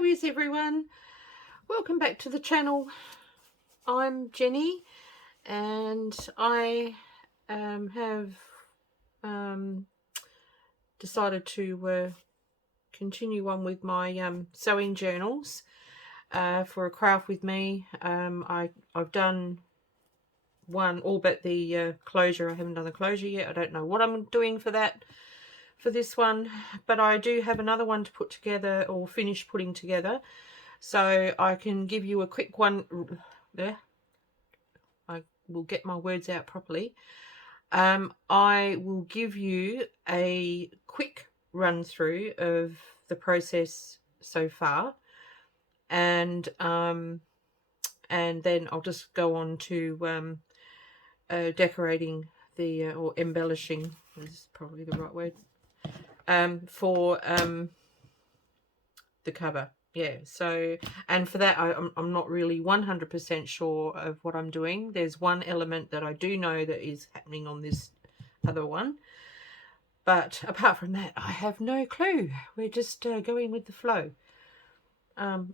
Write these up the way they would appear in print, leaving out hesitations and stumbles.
How is everyone? Welcome back to the channel. I'm Jenny and I have decided to continue on with my sewing journals for a craft with me. I've done one, all but the closure. I haven't done the closure yet. I don't know what I'm doing for that, for this one, but I do have another one to put together or finish putting together, so I can give you a quick one. There, I will get my words out properly. I will give you a quick run through of the process so far, and then I'll just go on to decorating the or embellishing is probably the right word, for the cover. Yeah, so, and for that I'm not really 100% sure of what I'm doing. There's one element that I do know that is happening on this other one, but apart from that I have no clue. We're just going with the flow.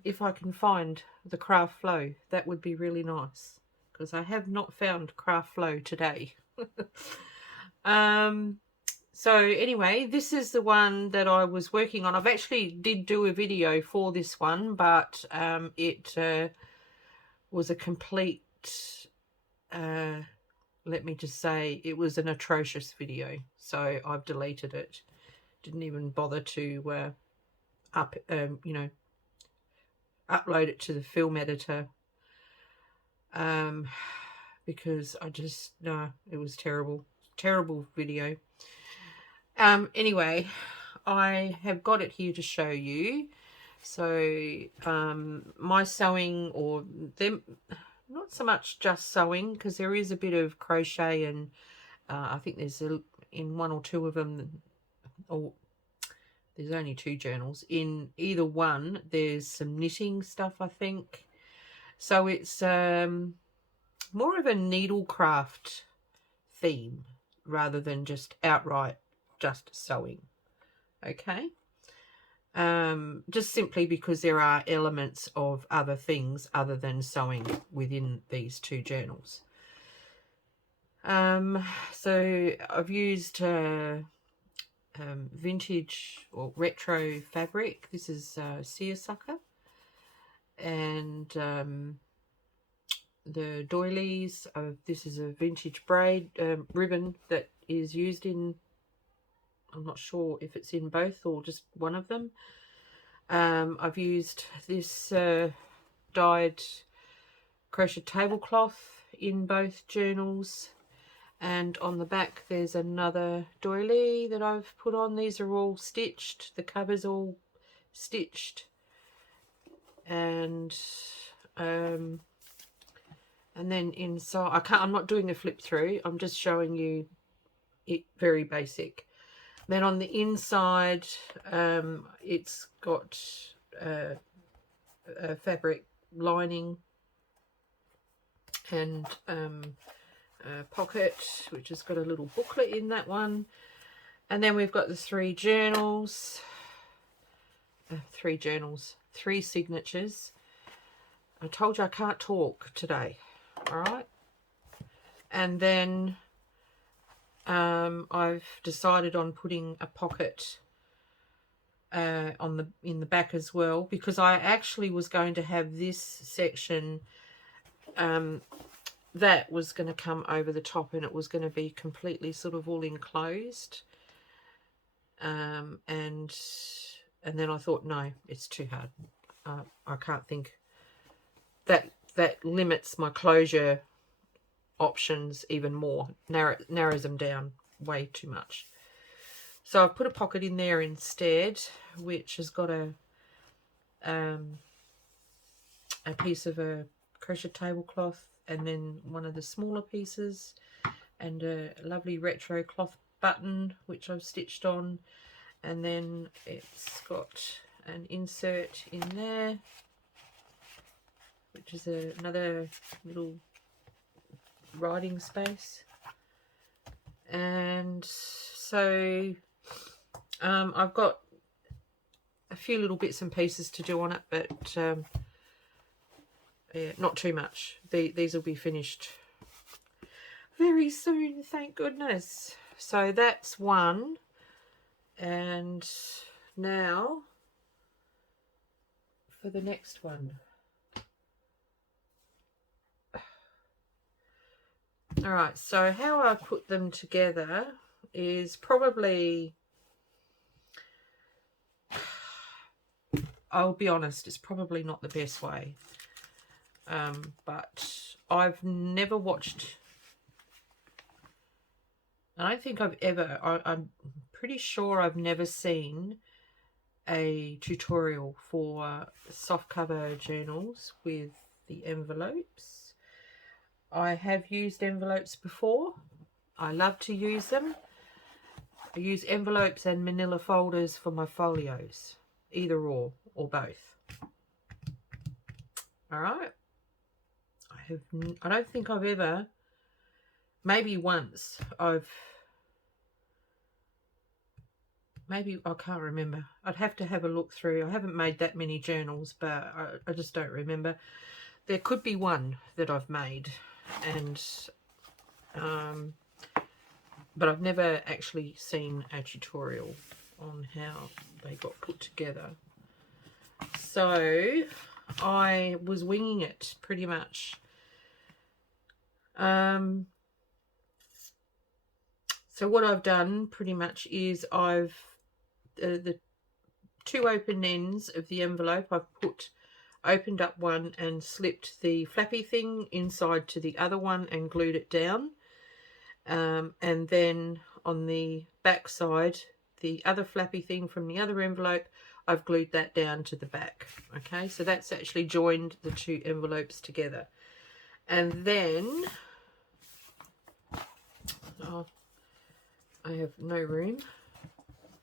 If I can find the craft flow, that would be really nice, because I have not found craft flow today. So anyway, this is the one that I was working on. I've actually did do a video for this one, but it was a complete, let me just say, it was an atrocious video. So I've deleted it. Didn't even bother to upload it to the film editor, because I just, no, it was terrible video. Anyway, I have got it here to show you. So my sewing, or them, not so much just sewing, because there is a bit of crochet, and I think there's in one or two of them, or there's only 2 journals. In either one there's some knitting stuff, I think. So it's more of a needlecraft theme rather than just outright just sewing. Okay, just simply because there are elements of other things other than sewing within these 2 journals. So I've used vintage or retro fabric. This is seersucker, and the doilies. This is a vintage braid ribbon that is used in, I'm not sure if it's in both or just one of them. I've used this dyed crochet tablecloth in both journals, and on the back there's another doily that I've put on. These are all stitched, the cover's all stitched, and then inside, I'm not doing a flip through, I'm just showing you it very basic. Then on the inside, it's got a fabric lining and a pocket, which has got a little booklet in that one. And then we've got the 3 journals, 3 signatures. I told you I can't talk today, all right? And then I've decided on putting a pocket in the back as well, because I actually was going to have this section that was going to come over the top, and it was going to be completely sort of all enclosed, and then I thought, no, it's too hard. I can't think, that limits my closure options even more, narrows them down way too much. So I've put a pocket in there instead, which has got a piece of a crochet tablecloth, and then one of the smaller pieces, and a lovely retro cloth button which I've stitched on, and then it's got an insert in there, which is another little writing space. And so I've got a few little bits and pieces to do on it, but yeah, not too much. These will be finished very soon, thank goodness. So that's one. And now for the next one. All right, so how I put them together is probably, I'll be honest, it's probably not the best way. But I've never watched, I don't think I've ever, I'm pretty sure I've never seen a tutorial for soft cover journals with the envelopes. I have used envelopes before. I love to use them. I use envelopes and manila folders for my folios, either or both. All right. I don't think I've ever, maybe once I can't remember. I'd have to have a look through. I haven't made that many journals, but I just don't remember. There could be one that I've made, and but I've never actually seen a tutorial on how they got put together. So I was winging it pretty much. So what I've done pretty much is I've the two open ends of the envelope, I've opened up one and slipped the flappy thing inside to the other one and glued it down. And then on the back side, the other flappy thing from the other envelope, I've glued that down to the back. Okay, so that's actually joined the two envelopes together. And then I have no room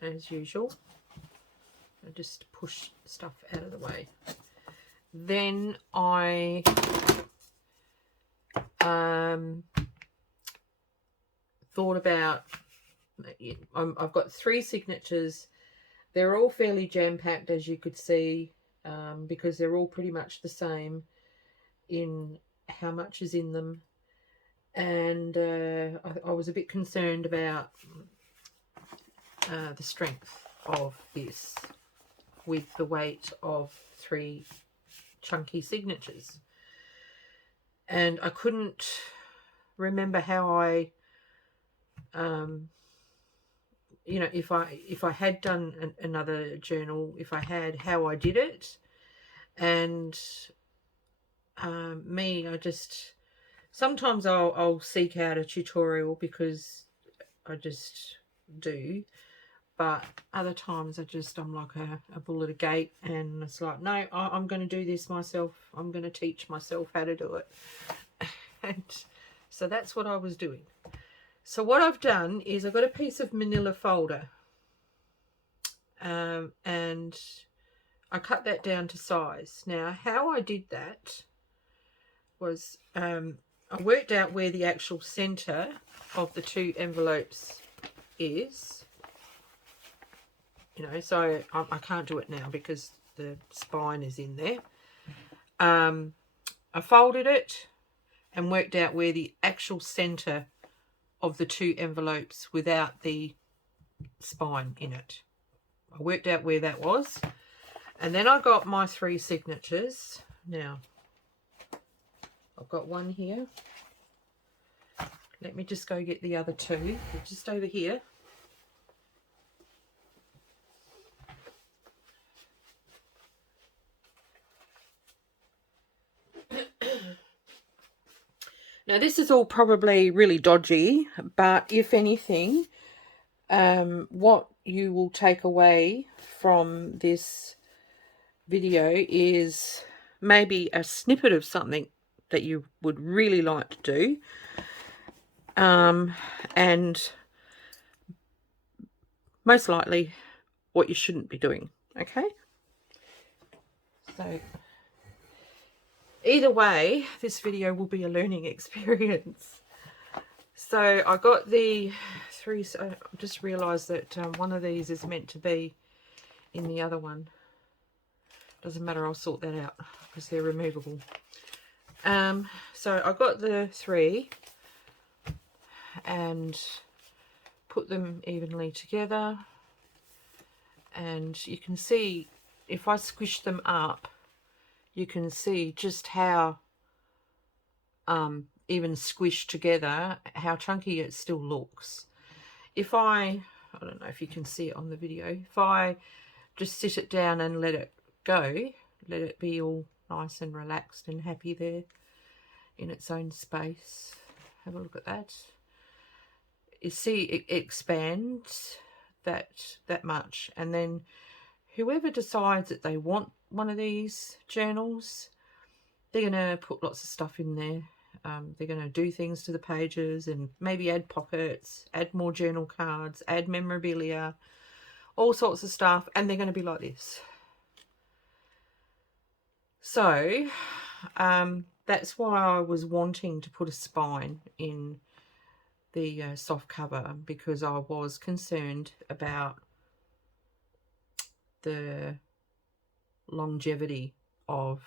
as usual. I just push stuff out of the way. Then I thought about, I've got 3 signatures. They're all fairly jam-packed, as you could see, because they're all pretty much the same in how much is in them. And I was a bit concerned about the strength of this with the weight of 3 chunky signatures, and I couldn't remember how I you know, if I had done another journal, if I had, how I did it. And I just sometimes I'll seek out a tutorial because I just do, but other times I'm like a bull at a gate, and it's like, no, I'm going to do this myself. I'm going to teach myself how to do it. And so that's what I was doing. So what I've done is I've got a piece of manila folder, and I cut that down to size. Now, how I did that was I worked out where the actual center of the 2 envelopes is. You know, so I can't do it now because the spine is in there. I folded it and worked out where the actual center of the 2 envelopes without the spine in it. I worked out where that was. And then I got my 3 signatures. Now, I've got one here. Let me just go get the other 2. They're just over here. Now, this is all probably really dodgy, but if anything, what you will take away from this video is maybe a snippet of something that you would really like to do, and most likely what you shouldn't be doing. Okay, so either way, this video will be a learning experience. So I got the 3, I just realised that one of these is meant to be in the other one. Doesn't matter, I'll sort that out because they're removable. So I got the 3 and put them evenly together, and you can see if I squish them up, you can see just how even squished together, how chunky it still looks. If I don't know if you can see it on the video, if I just sit it down and let it go, let it be all nice and relaxed and happy there in its own space. Have a look at that. You see it expands that much, and then whoever decides that they want one of these journals, they're going to put lots of stuff in there. They're going to do things to the pages and maybe add pockets, add more journal cards, add memorabilia, all sorts of stuff, and they're going to be like this. So that's why I was wanting to put a spine in the soft cover, because I was concerned about the longevity of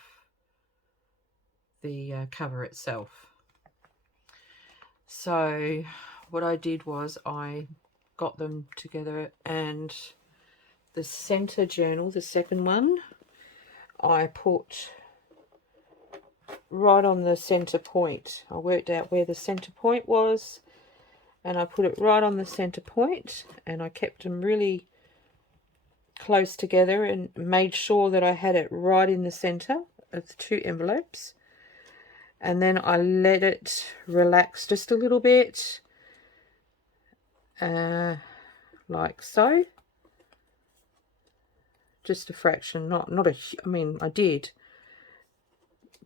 the cover itself. So what I did was I got them together, and the center journal, the second one, I put right on the center point. I worked out where the center point was, and I put it right on the center point, and I kept them really close together and made sure that I had it right in the center of the 2 envelopes. And then I let it relax just a little bit, like so. Just a fraction, not a, I mean, I did,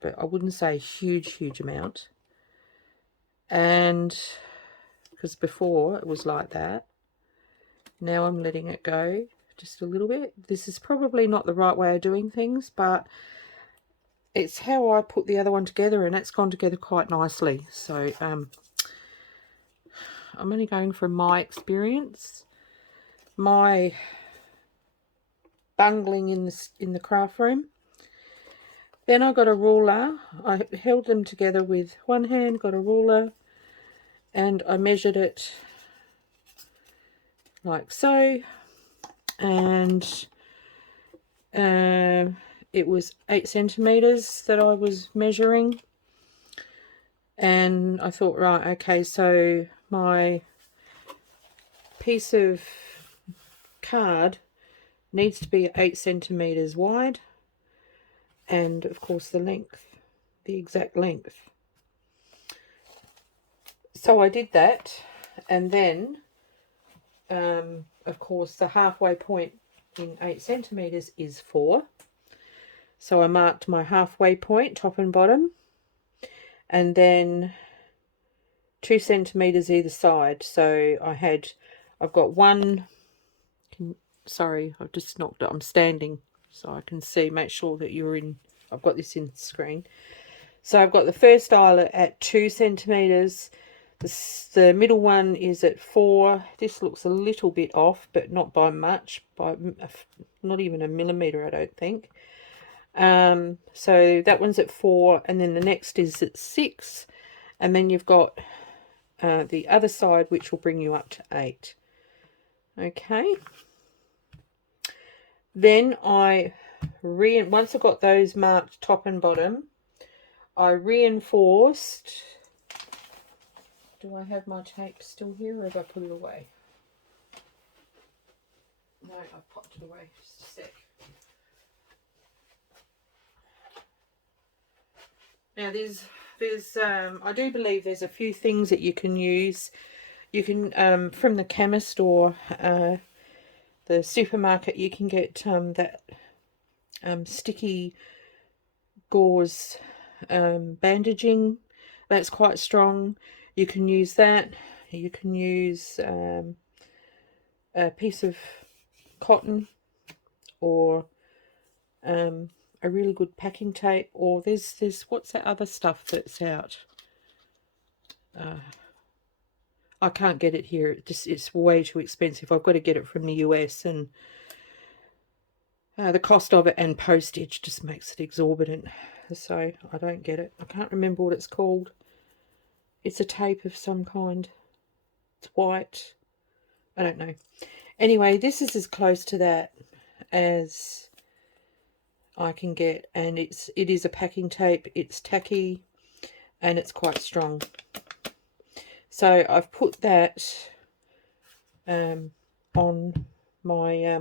but I wouldn't say a huge amount. And because before it was like that, now I'm letting it go just a little bit. This is probably not the right way of doing things, but it's how I put the other one together, and it's gone together quite nicely. So I'm only going from my experience, my bungling in the craft room. Then I got a ruler. I held them together with one hand, got a ruler, and I measured it like so, and it was 8 centimeters that I was measuring. And I thought, right, okay, so my piece of card needs to be 8 centimeters wide, and of course the length, the exact length. So I did that, and then of course the halfway point in 8 centimeters is 4. So I marked my halfway point, top and bottom, and then 2 centimeters either side. So I've got one, sorry, I've just knocked it, I'm standing so I can see, make sure that you're in, I've got this in the screen. So I've got the first eyelet at 2 centimeters, the middle one is at 4. This looks a little bit off, but not by much, by not even a millimeter, I don't think. So that one's at 4, and then the next is at 6, and then you've got the other side, which will bring you up to 8. Okay. Then once I got those marked top and bottom, I reinforced. Do I have my tape still here, or have I put it away? No, I've popped it away. Just a sec. Now there's I do believe there's a few things that you can use. You can from the chemist or the supermarket, you can get that sticky gauze bandaging. That's quite strong. You can use that. You can use a piece of cotton, or a really good packing tape, or there's what's that other stuff that's out? I can't get it here. It's way too expensive. I've got to get it from the US, and The cost of it and postage just makes it exorbitant. So I don't get it. I can't remember what it's called. It's a tape of some kind. It's white. I don't know. Anyway, this is as close to that as I can get, and it is a packing tape. It's tacky and it's quite strong. So I've put that on my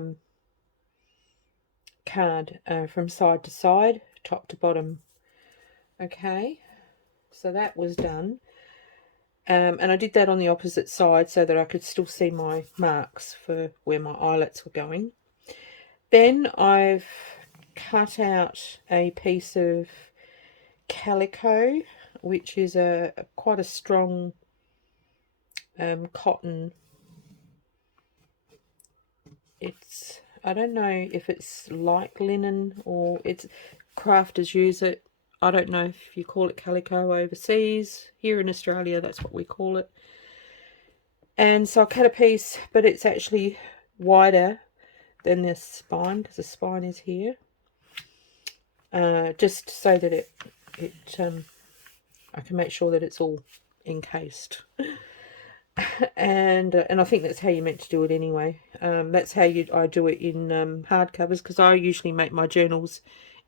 card from side to side, top to bottom. Okay, so that was done. And I did that on the opposite side so that I could still see my marks for where my eyelets were going. Then I've cut out a piece of calico, which is quite a strong cotton. It's, I don't know if it's like linen or it's crafters use it. I don't know if you call it calico overseas. Here in Australia, that's what we call it. And so I cut a piece, but it's actually wider than this spine, because the spine is here. Just so that I can make sure that it's all encased. and I think that's how you're meant to do it anyway. That's how I do it in hardcovers, because I usually make my journals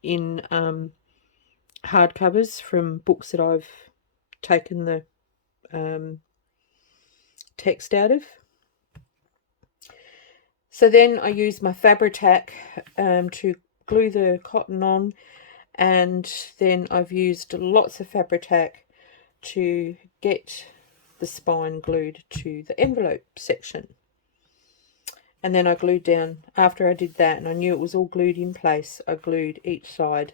in hardcovers from books that I've taken the text out of. So then I use my Fabri-Tac to glue the cotton on, and then I've used lots of Fabri-Tac to get the spine glued to the envelope section. And then I glued down, after I did that and I knew it was all glued in place, I glued each side.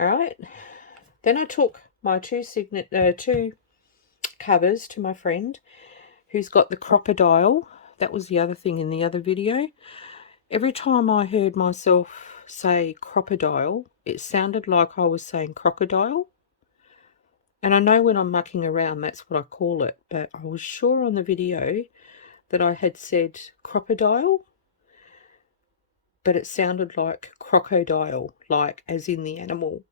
Alright, then I took my two covers to my friend who's got the crocodile. That was the other thing in the other video. Every time I heard myself say crocodile, it sounded like I was saying crocodile. And I know when I'm mucking around, that's what I call it. But I was sure on the video that I had said crocodile, but it sounded like crocodile, like as in the animal.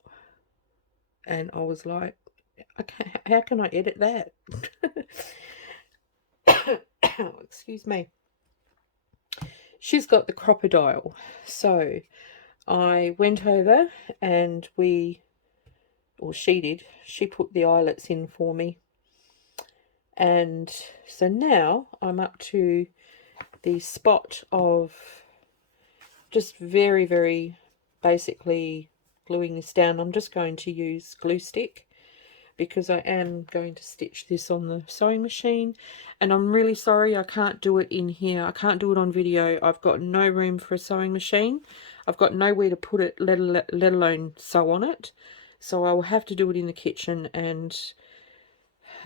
And I was like, okay, how can I edit that? Excuse me. She's got the crocodile. So I went over and she did. She put the eyelets in for me. And so now I'm up to the spot of just very, very basically gluing this down. I'm just going to use glue stick because I am going to stitch this on the sewing machine. And I'm really sorry I can't do it in here. I can't do it on video. I've got no room for a sewing machine. I've got nowhere to put it, let alone sew on it. So I will have to do it in the kitchen, and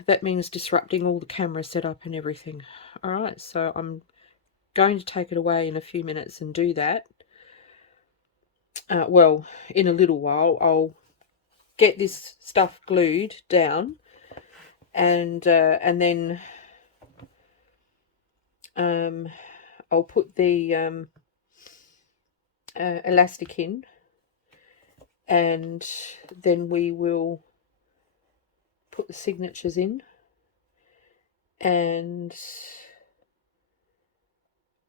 that means disrupting all the camera setup and everything. Alright, so I'm going to take it away in a few minutes and do that. Well, in a little while I'll get this stuff glued down, and then I'll put the elastic in, and then we will put the signatures in, and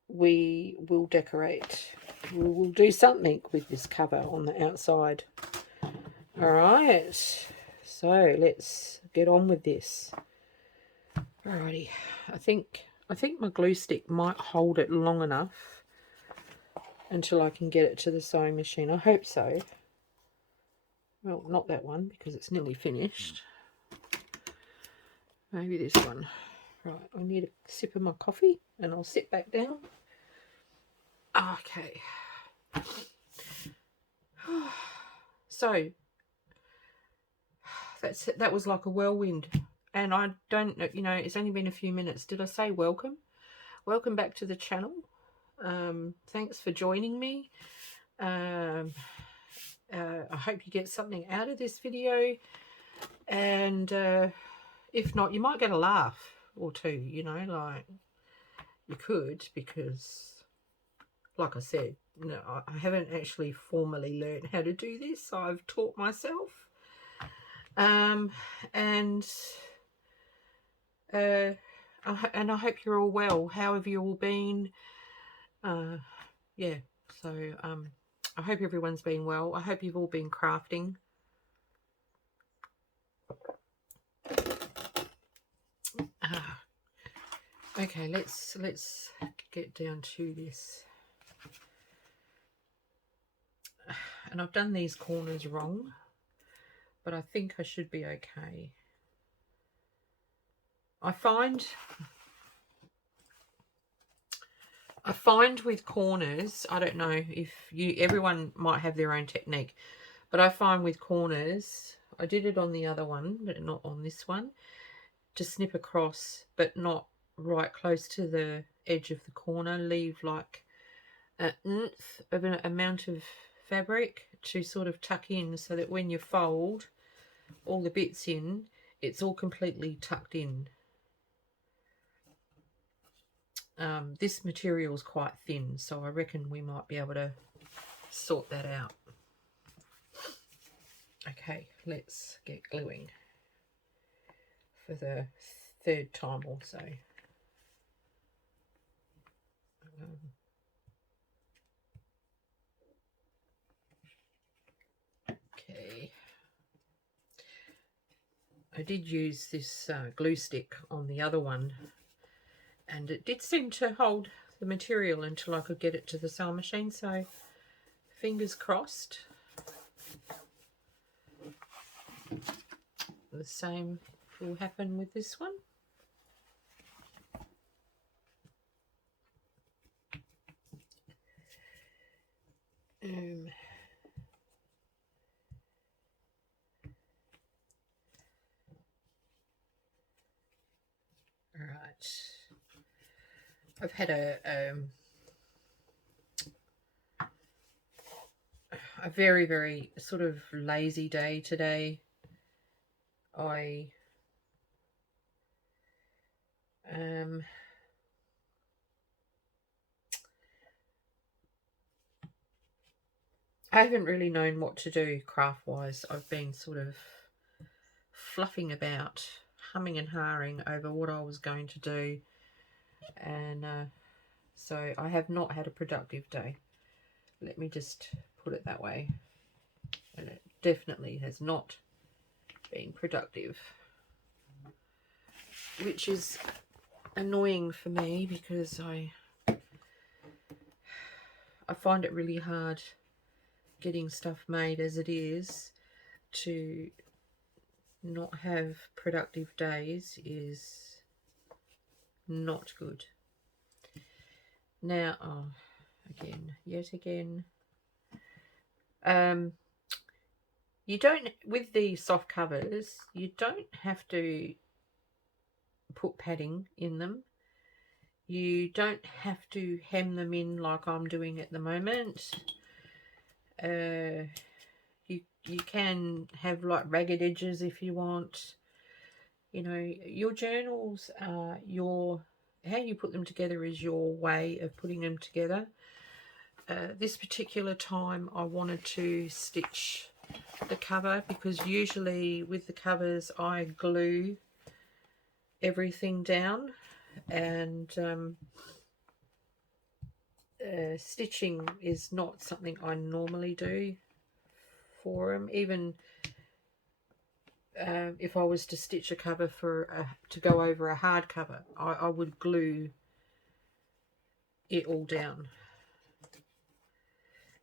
we will decorate. We will do something with this cover on the outside. Alright, so let's get on with this. Alrighty, I think my glue stick might hold it long enough until I can get it to the sewing machine. I hope so. Well, not that one because it's nearly finished. Maybe this one. Right, I need a sip of my coffee and I'll sit back down. Okay. So that was like a whirlwind, and I don't know, you know, it's only been a few minutes. Did I say welcome? Welcome back to the channel. Thanks for joining me. I hope you get something out of this video, and if not, you might get a laugh or two, you know, like you could, because like I said, no, I haven't actually formally learned how to do this. I've taught myself. And I hope you're all well. How have you all been? Yeah, so I hope everyone's been well. I hope you've all been crafting. Okay, let's get down to this. And I've done these corners wrong, but I think I should be okay. I find with corners, I don't know if everyone might have their own technique, but I find with corners, I did it on the other one, but not on this one, to snip across, but not right close to the edge of the corner. Leave like an nth of an amount of fabric to sort of tuck in, so that when you fold all the bits in, it's all completely tucked in. This material is quite thin, so I reckon we might be able to sort that out. Okay, let's get gluing for the third time or so. Okay. I did use this glue stick on the other one, and it did seem to hold the material until I could get it to the sewing machine, so fingers crossed. The same will happen with this one. All right. I've had a very, very sort of lazy day today. I haven't really known what to do craft-wise. I've been sort of fluffing about, humming and hawing over what I was going to do, and so I have not had a productive day. Let me just put it that way. And it definitely has not been productive, which is annoying for me because I find it really hard getting stuff made as it is. To not have productive days is not good. Now, yet again, you don't, with the soft covers, you don't have to put padding in them. You don't have to hem them in like I'm doing at the moment. You can have like ragged edges if you want. You know, your journals are how you put them together is your way of putting them together. This particular time I wanted to stitch the cover, because usually with the covers I glue everything down, and stitching is not something I normally do for them. Even if I was to stitch a cover to go over a hard cover, I would glue it all down,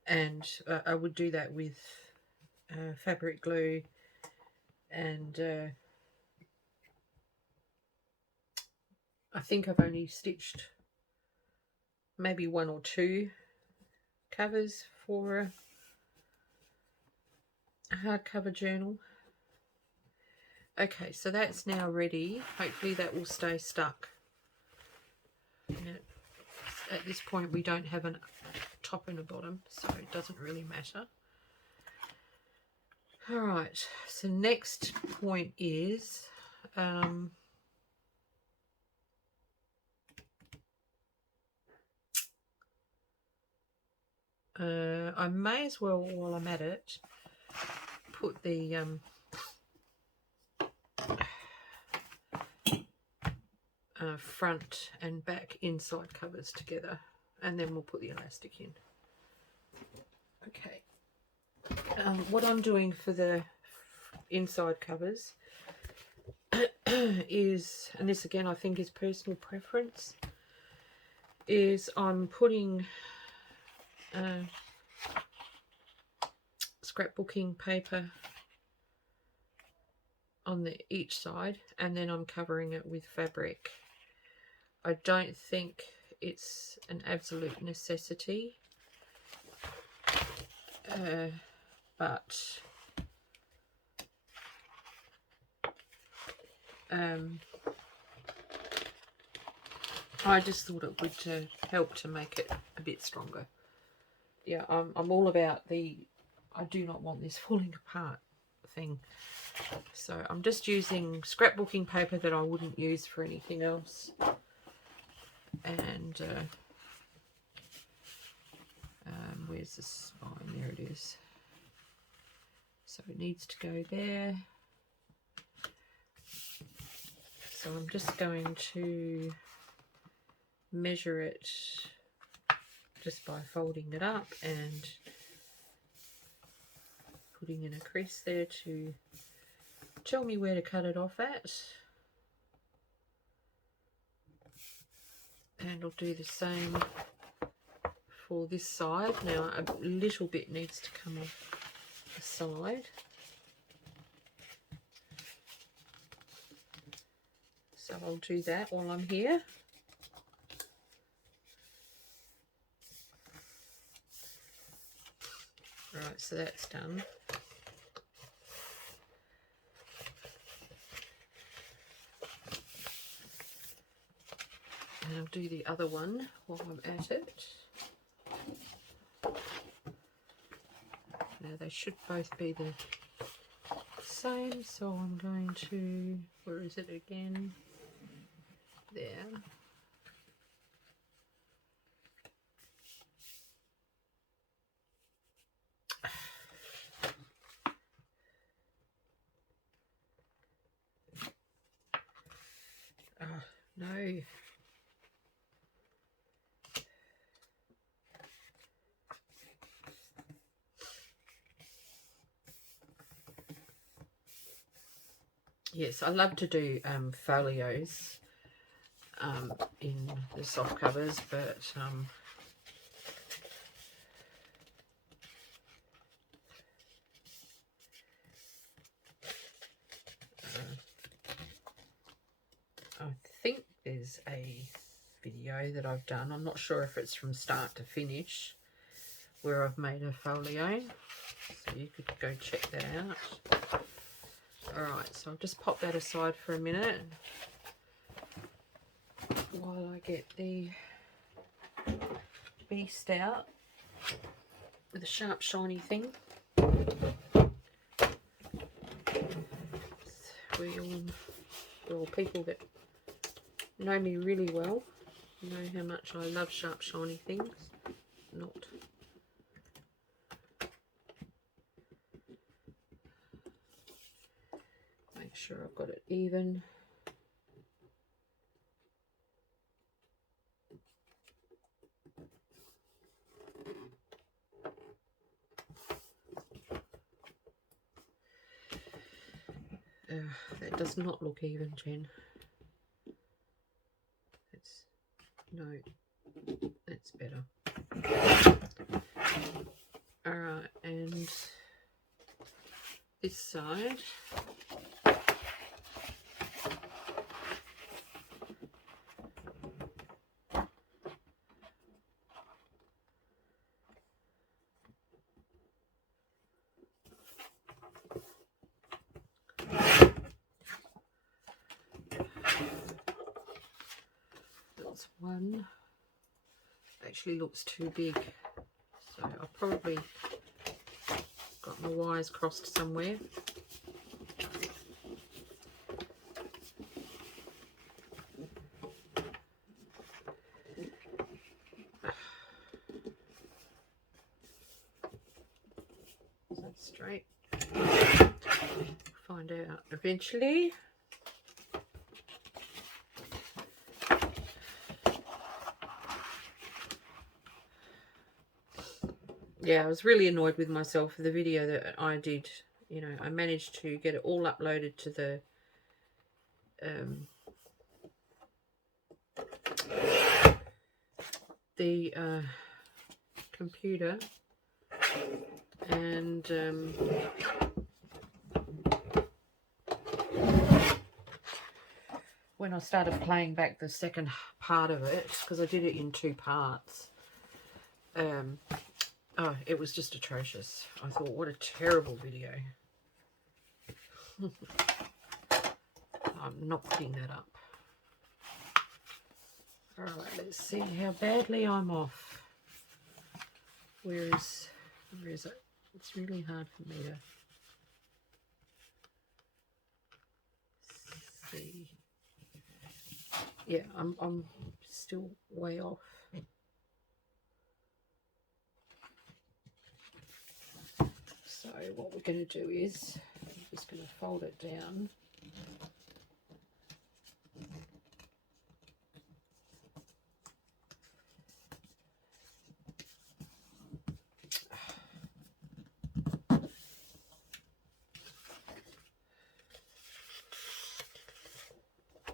and I would do that with fabric glue, and I think I've only stitched maybe one or two covers for a hardcover journal. Okay, so that's now ready. Hopefully that will stay stuck. At this point we don't have a top and a bottom, so it doesn't really matter. All right, so next point is I may as well, while I'm at it, put the front and back inside covers together, and then we'll put the elastic in. Okay. What I'm doing for the inside covers is, and this again I think is personal preference, is I'm putting scrapbooking paper on each side, and then I'm covering it with fabric. I don't think it's an absolute necessity, but I just thought it would help to make it a bit stronger. Yeah, I'm all about the I do not want this falling apart thing. So I'm just using scrapbooking paper that I wouldn't use for anything else. And where's the spine? There it is. So it needs to go there. So I'm just going to measure it just by folding it up and putting in a crease there to tell me where to cut it off at. And I'll do the same for this side. Now a little bit needs to come off the side. So I'll do that while I'm here. Right, so that's done. And I'll do the other one while I'm at it. Now they should both be the same, so I'm going to, where is it again? There. Oh, no. Yes, I love to do folios in the soft covers, but I think there's a video that I've done. I'm not sure if it's from start to finish where I've made a folio, so you could go check that out. Alright, so I'll just pop that aside for a minute while I get the beast out with a sharp shiny thing. Well, people that know me really well know how much I love sharp shiny things. Not. Make sure I've got it even. That does not look even, Jen. No, that's better. Alright, and this side. That's one. Actually looks too big, so I probably got my wires crossed somewhere. straight. Find out eventually. Yeah, I was really annoyed with myself for the video that I did. You know, I managed to get it all uploaded to the computer, and when I started playing back the second part of it, because I did it in 2 parts, oh, it was just atrocious. I thought, what a terrible video. I'm not putting that up. Alright, let's see how badly I'm off. Where is it? It's really hard for me to see. Yeah, I'm still way off. So what we're going to do is, I'm just going to fold it down.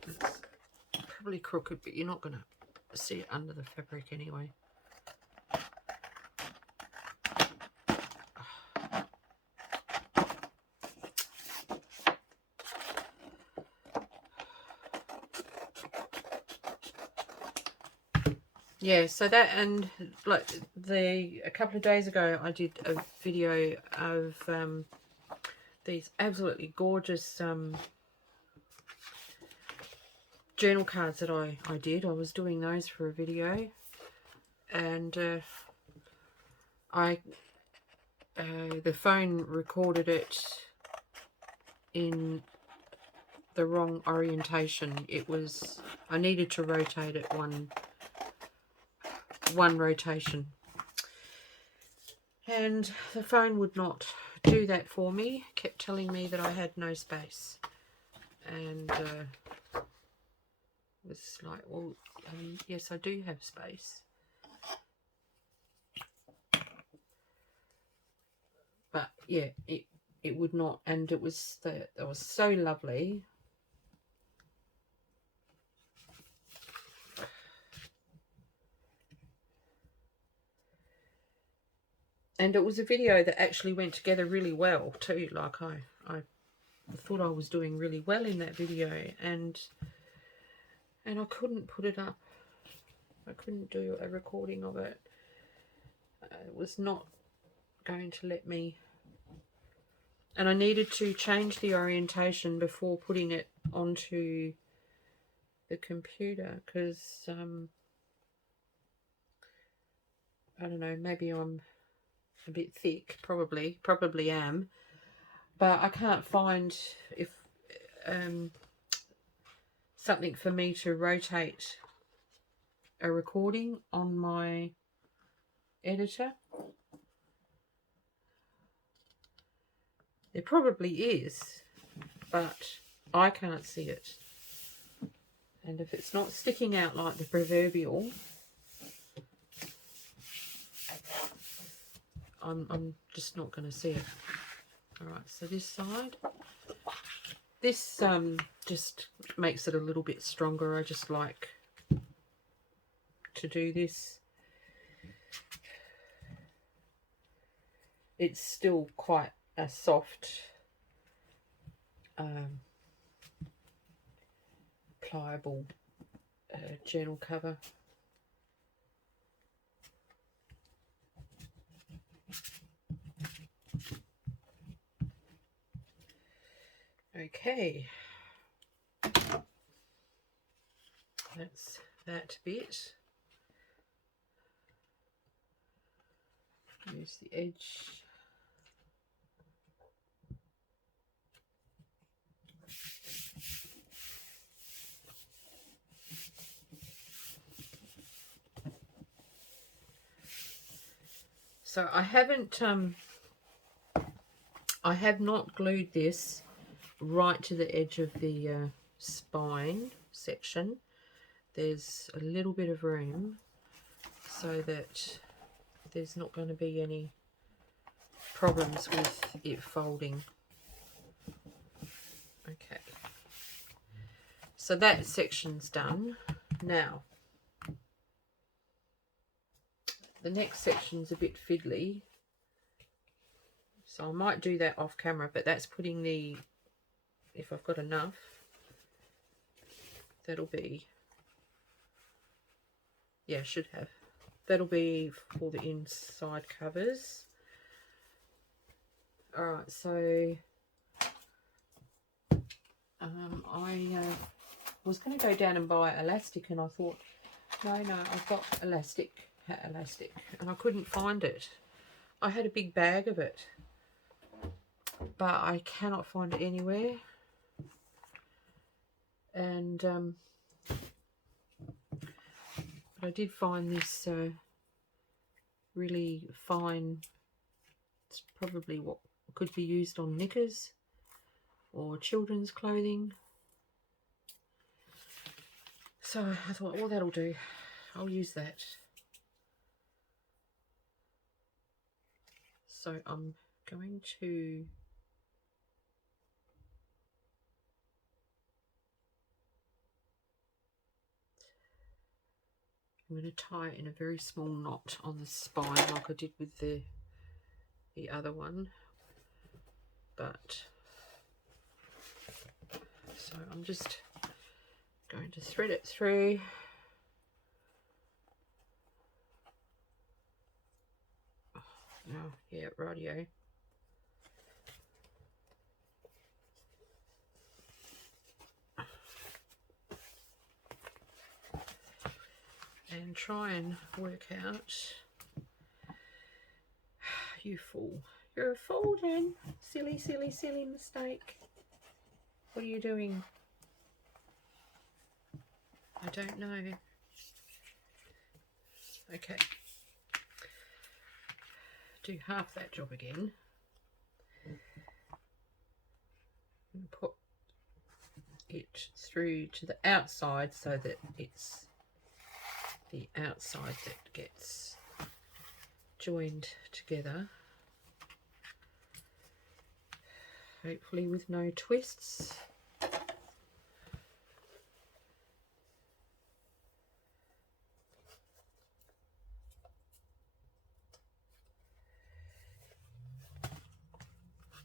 It's probably crooked, but you're not going to see it under the fabric anyway. Yeah, so that, and like a couple of days ago I did a video of these absolutely gorgeous journal cards that I did. I was doing those for a video, and the phone recorded it in the wrong orientation. I needed to rotate it one rotation, and the phone would not do that for me. Kept telling me that I had no space, and was like, well, yes, I do have space, but yeah, it would not. And it was so lovely. And it was a video that actually went together really well too. Like I thought I was doing really well in that video, and I couldn't put it up. I couldn't do a recording of it. It was not going to let me. And I needed to change the orientation before putting it onto the computer, because I don't know, maybe I'm a bit thick, probably am, but I can't find something for me to rotate a recording on my editor. There probably is, but I can't see it. And if it's not sticking out like the proverbial, I'm just not going to see it. Alright, so this side, this just makes it a little bit stronger. I just like to do this. It's still quite a soft pliable journal cover. Okay, that's that bit. Use the edge. So I haven't I have not glued this right to the edge of the spine section. There's a little bit of room so that there's not going to be any problems with it folding. Okay, so that section's done. Now the next section's a bit fiddly, so I might do that off camera, but that's putting the, if I've got enough, that'll be, yeah, should have, that'll be for the inside covers. All right, so I was going to go down and buy elastic, and I thought, no, I've got elastic, hat elastic, and I couldn't find it. I had a big bag of it, but I cannot find it anywhere. And but I did find this really fine, it's probably what could be used on knickers or children's clothing. So I thought, well, that'll do. I'll use that. So I'm going to tie it in a very small knot on the spine like I did with the other one. But so I'm just going to thread it through. Oh, yeah, rightio. And try and work out. You fool. You're a fool, Jen. Silly, silly, silly mistake. What are you doing? I don't know. Okay. Do half that job again. And put it through to the outside so that it's the outside that gets joined together. Hopefully with no twists.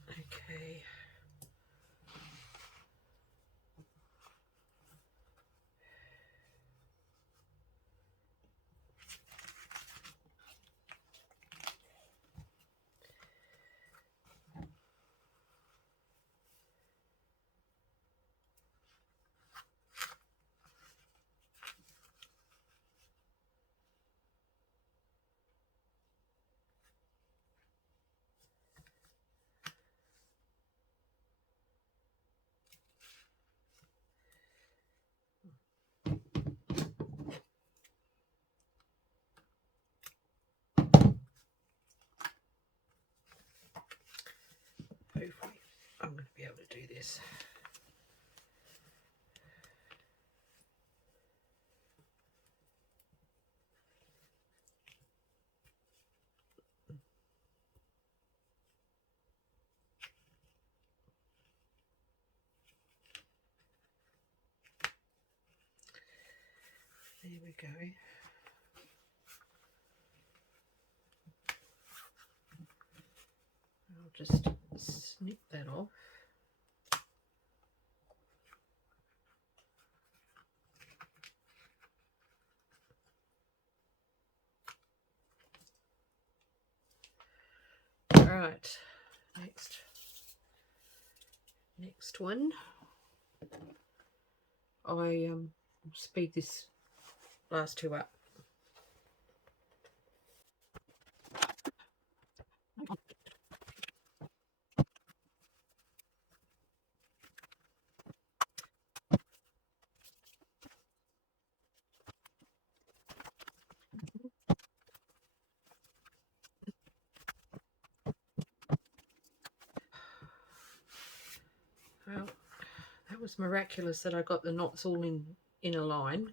Okay. Hopefully I'm going to be able to do this. There we go. I'll just snip that off. All right, next one. I speed this last two up. That was miraculous that I got the knots all in a line,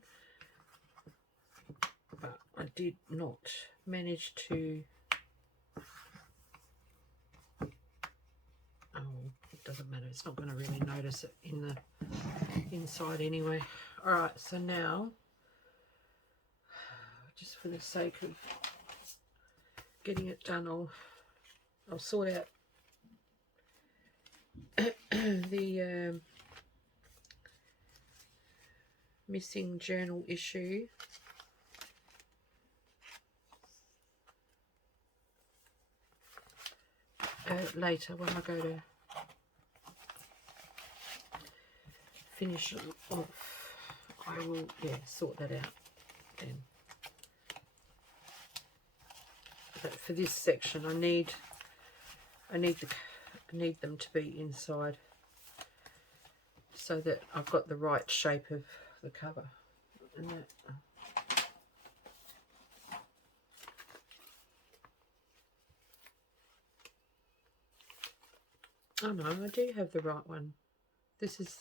but I did not manage to. Oh, it doesn't matter, it's not going to really notice it in the inside anyway. All right, so now, just for the sake of getting it done, I'll sort out the missing journal issue. Later when I go to finish it off, I will sort that out then. But for this section, I need them to be inside so that I've got the right shape of the cover. And that, oh no, I do have the right one. This is,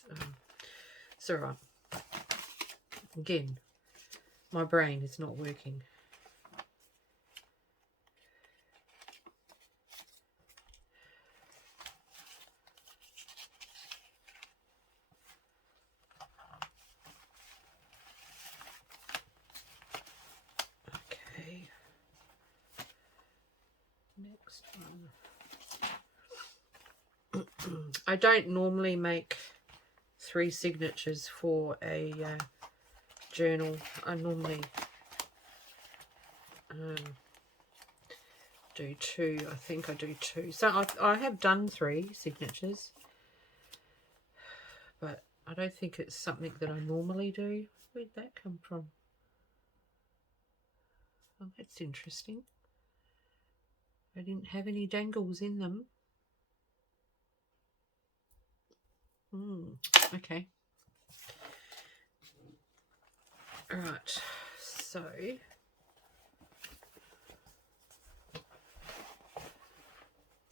it's all right. Again, my brain is not working. Okay. Next one. I don't normally make 3 signatures for a journal. I normally do 2. I think I do 2. So I have done 3 signatures, but I don't think it's something that I normally do. Where'd that come from? Oh, that's interesting. I didn't have any dangles in them. Okay. All right. So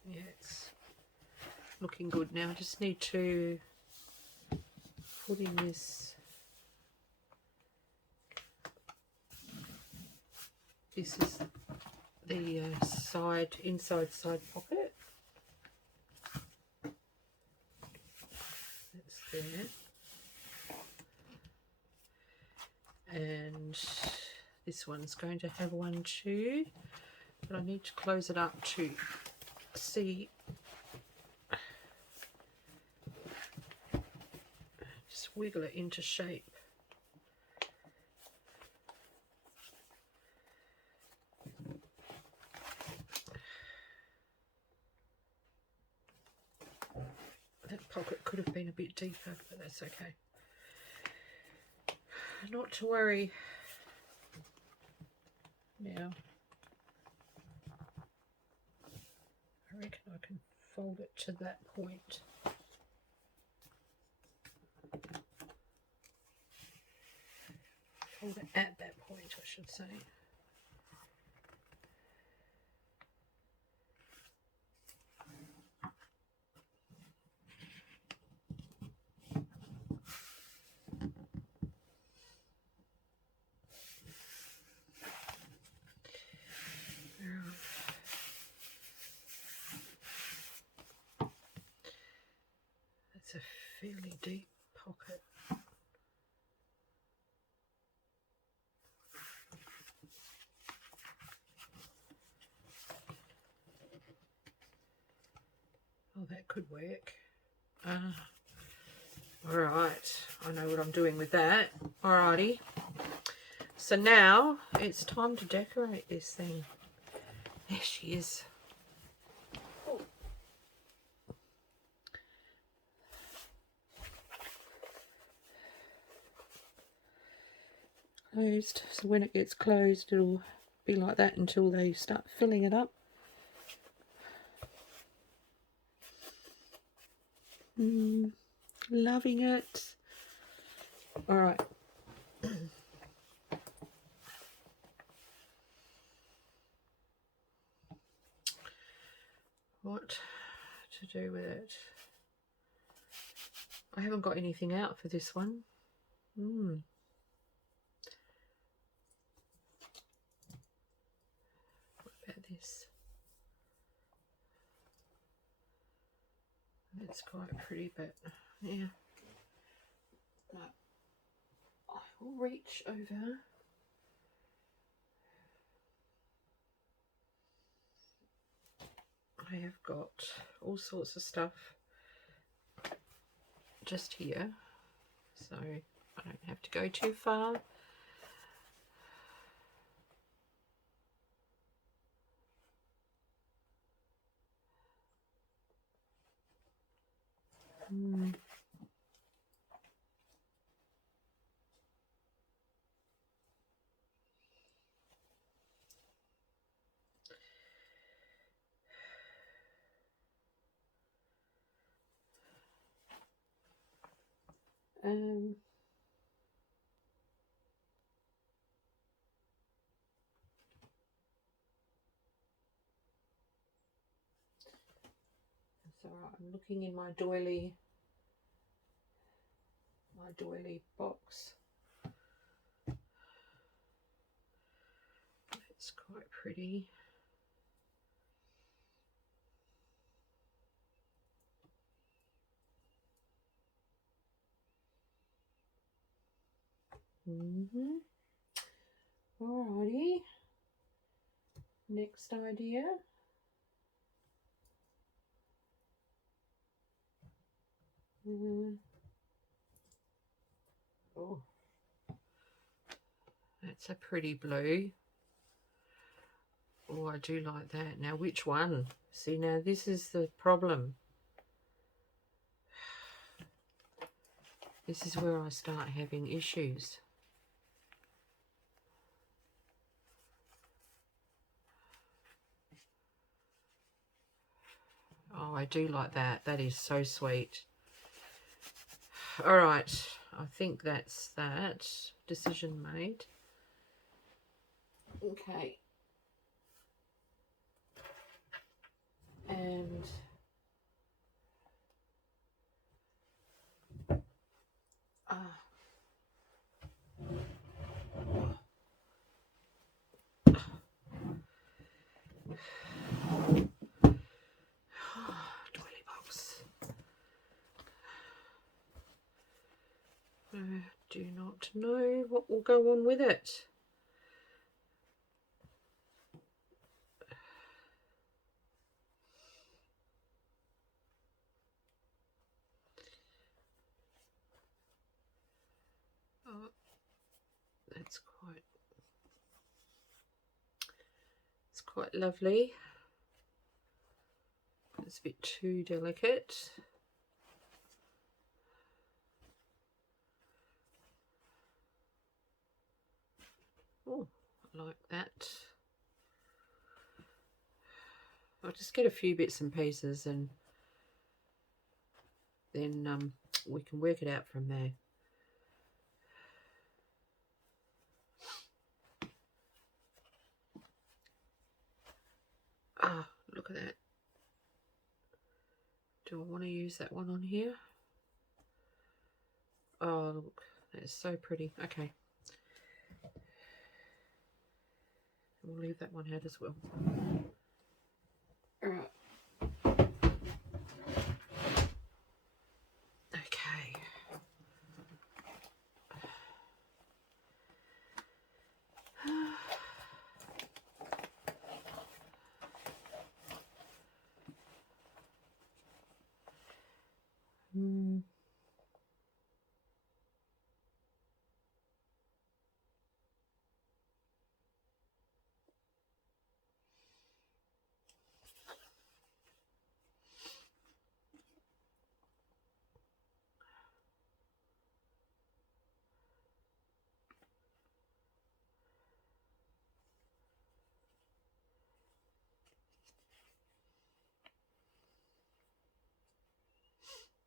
yeah, it's looking good now. I just need to put in this. This is the inside side pocket. That's there. And this one's going to have one too, but I need to close it up to see. Just wiggle it into shape. That pocket could have been a bit deeper, but that's okay. Not to worry now. I reckon I can fold it to that point. Fold it at that point, I should say. That's a fairly deep pocket. Oh, that could work. All right, I know what I'm doing with that. Alrighty. So now it's time to decorate this thing. There she is. Closed. So when it gets closed, it'll be like that until they start filling it up. Loving it. All right. What to do with it? I haven't got anything out for this one. What about this? That's quite pretty, but yeah. No. I will reach over. I have got all sorts of stuff just here, so I don't have to go too far. It's all right. I'm looking in my doily box. It's quite pretty. Alrighty. Next idea. Oh, that's a pretty blue. Oh, I do like that. Now, which one? See, now this is the problem. This is where I start having issues. Oh, I do like that. That is so sweet. All right. I think that's that. Decision made. Okay. And doily box. I do not know what will go on with it. Oh, that's quite lovely. It's a bit too delicate. Oh, I like that. I'll just get a few bits and pieces and then we can work it out from there. Ah, look at that. Do I want to use that one on here? Oh, look, that's so pretty. Okay. We'll leave that one out as well. All right. Okay.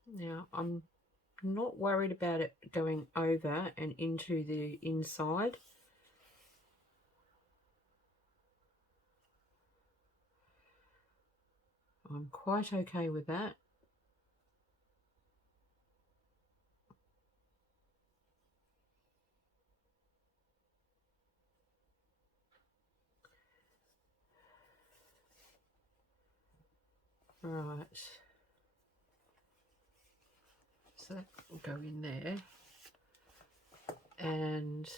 Now, I'm not worried about it going over and into the inside. I'm quite okay with that. Right. So that will go in there. And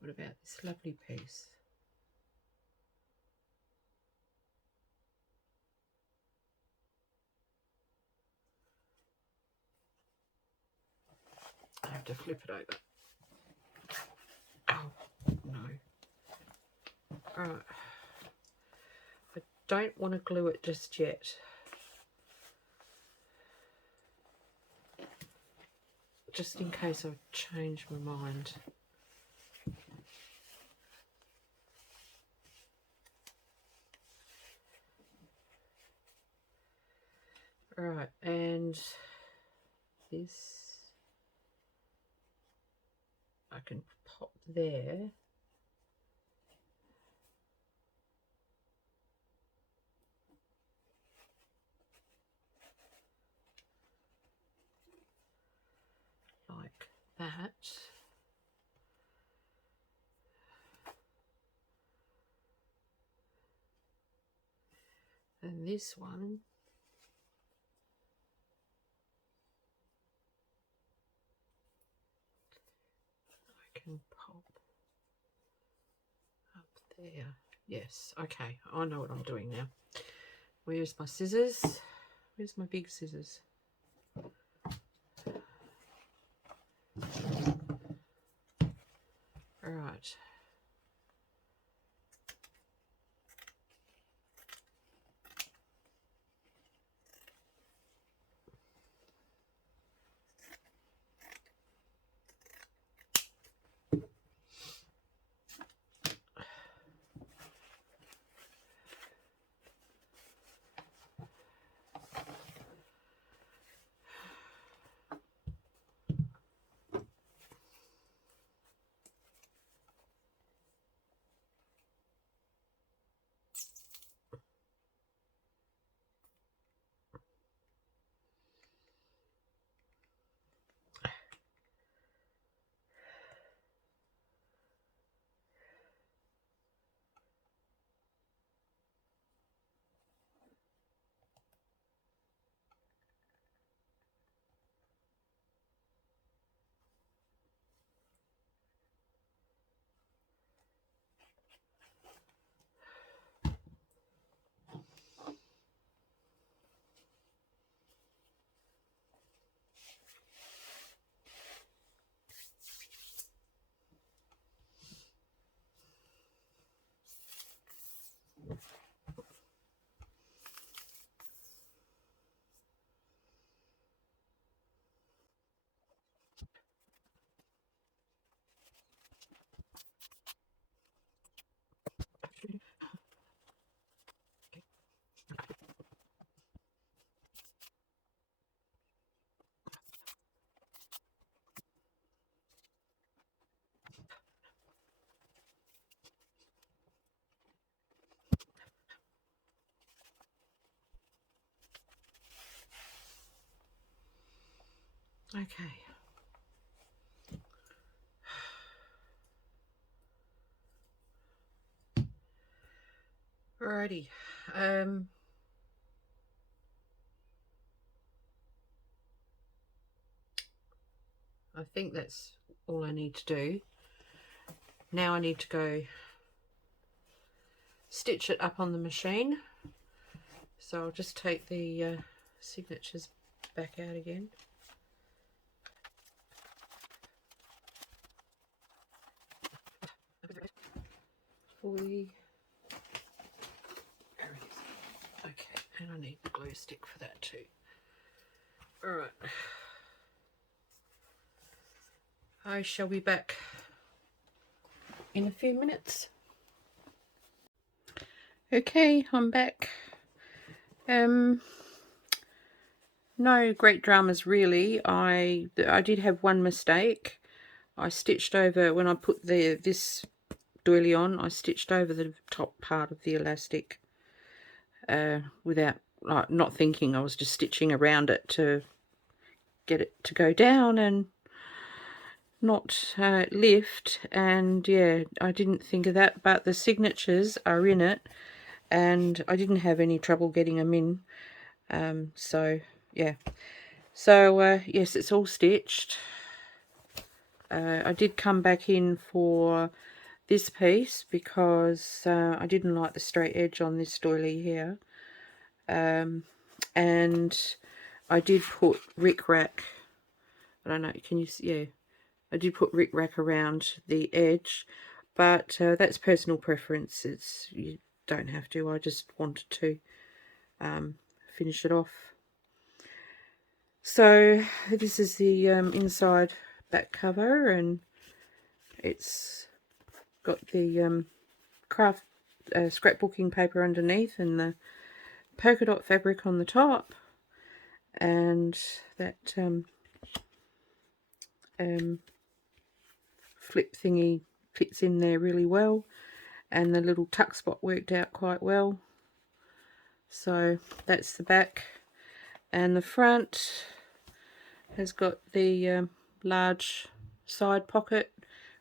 what about this lovely piece? I have to flip it over. Oh, no. Alright. I don't want to glue it just yet. Just in case I change my mind. Alright, and this I can pop there. Like that. And this one I can pop up there. Yes, okay, I know what I'm doing now. Where's my scissors? Where's my big scissors? All right. Okay. Alrighty. I think that's all I need to do. Now I need to go stitch it up on the machine. So I'll just take the signatures back out again. Fully. There it is. Okay, and I need the glue stick for that too. Alright. I shall be back in a few minutes. Okay, I'm back. No great dramas really. I did have one mistake. I stitched over, when I put this doily on, I stitched over the top part of the elastic without, like, not thinking. I was just stitching around it to get it to go down, and lift, and yeah, I didn't think of that, but the signatures are in it, and I didn't have any trouble getting them in. So yeah, so yes, it's all stitched. I did come back in for this piece because I didn't like the straight edge on this doily here, and I did put rickrack. I don't know, can you see? Yeah, I did put rickrack around the edge, but that's personal preference. You don't have to. I just wanted to finish it off. So this is the inside back cover, and it's got the craft scrapbooking paper underneath and the polka dot fabric on the top, and that flip thingy fits in there really well, and the little tuck spot worked out quite well. So that's the back, and the front has got the large side pocket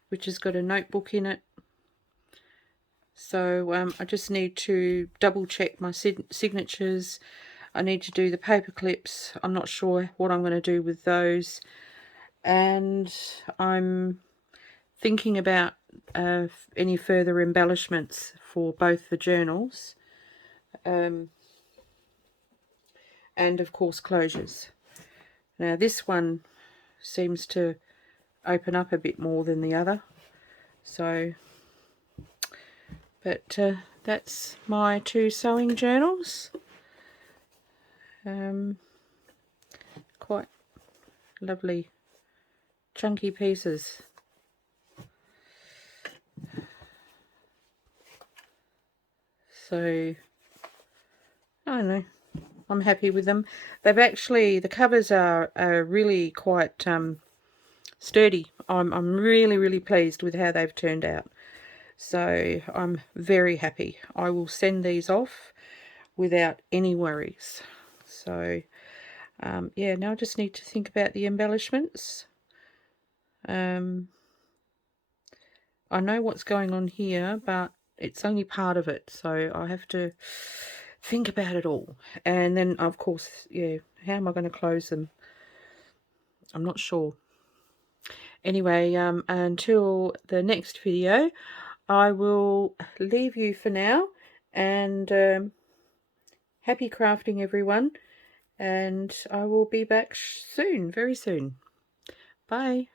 which has got a notebook in it. So I just need to double check my signatures. I need to do the paper clips. I'm not sure what I'm going to do with those, and I'm thinking about any further embellishments for both the journals, and of course closures. Now this one seems to open up a bit more than the other, so but that's my two sewing journals. Quite lovely chunky pieces. So I don't know, I'm happy with them. They've actually, the covers are really quite sturdy. I'm really pleased with how they've turned out. So I'm very happy. I will send these off without any worries. So yeah, now I just need to think about the embellishments. I know what's going on here, but it's only part of it, so I have to think about it all. And then of course, yeah, how am I going to close them? I'm not sure. Anyway, until the next video, I will leave you for now, and happy crafting everyone, and I will be back soon, very soon. Bye.